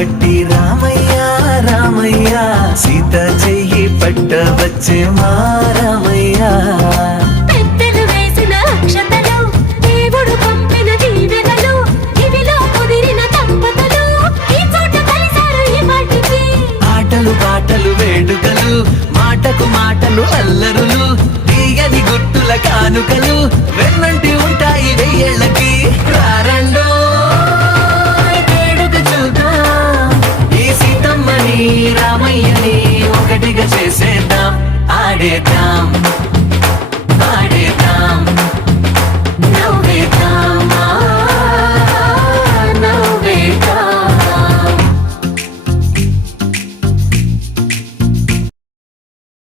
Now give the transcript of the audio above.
పట్టి రామయ్య రామయ్య సీత చెయ్యి పట్ట వచ్చే మా రామయ్య పెద్దలు వేసిన అక్షతలు దేవుడు పంపిన దీవెనలు ఇవిలో కుదిరిన దంపతులు ఈ చోట కలిసారు ఈ పాటికి ఆటలు పాటలు వేడుకలు మాటకు మాటలు అల్లరులు తీయని గుర్తుల కానుకలు వెన్నంటి ఉంటాయి వెయ్యేళ్ళకి రారండో వేడుక చూద్దాం ఈ సీతమ్మని రామయ్యని ఒకటిగా చేసేద్దాం ఆడేద్దాం